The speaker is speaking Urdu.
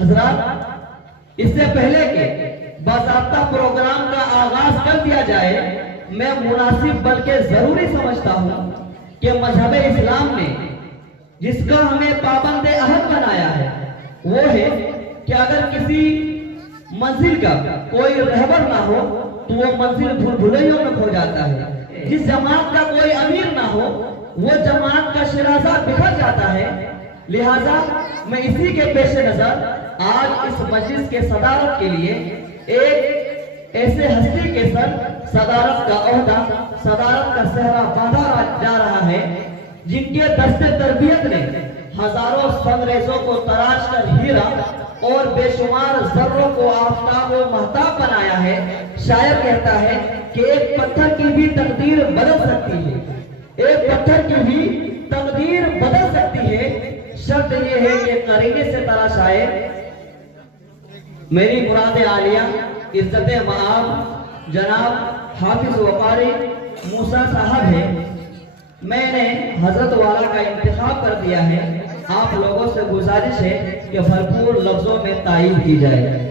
حضرات، اس سے پہلے کہ باضابطہ پروگرام کا آغاز کر دیا جائے، میں مناسب بلکہ ضروری سمجھتا ہوں کہ مذہب اسلام نے جس کا ہمیں پابند عہد بنایا ہے وہ ہے کہ اگر کسی منزل کا کوئی رہبر نہ ہو تو وہ منزل بھول بھلائیوں میں کھو جاتا ہے، جس جماعت کا کوئی امیر نہ ہو وہ جماعت کا شرازہ بکھر جاتا ہے۔ لہذا میں اسی کے پیش نظر آج اس مجلس کے صدارت کے لیے ایک ایسے ہستی کے سر صدارت کا عہدہ، صدارت کا صحرا باندھا جا رہا ہے، جن کے دست تربیت نے ہزاروں سنگریزوں کو تراش کر ہیرا اور بے شمار ذروں کو آفتاب و مہتاب بنایا ہے۔ شاعر کہتا ہے کہ ایک پتھر کی بھی تقدیر بدل سکتی ہے، ایک پتھر کی بھی تقدیر بدل سکتی ہے، شرط یہ ہے کہ قرینے سے تراش آئے۔ میری مراد عالیہ عزت مآب جناب حافظ وقاری موسیٰ صاحب ہے۔ میں نے حضرت والا کا انتخاب کر دیا ہے، آپ لوگوں سے گزارش ہے کہ بھرپور لفظوں میں تعریف کی جائے۔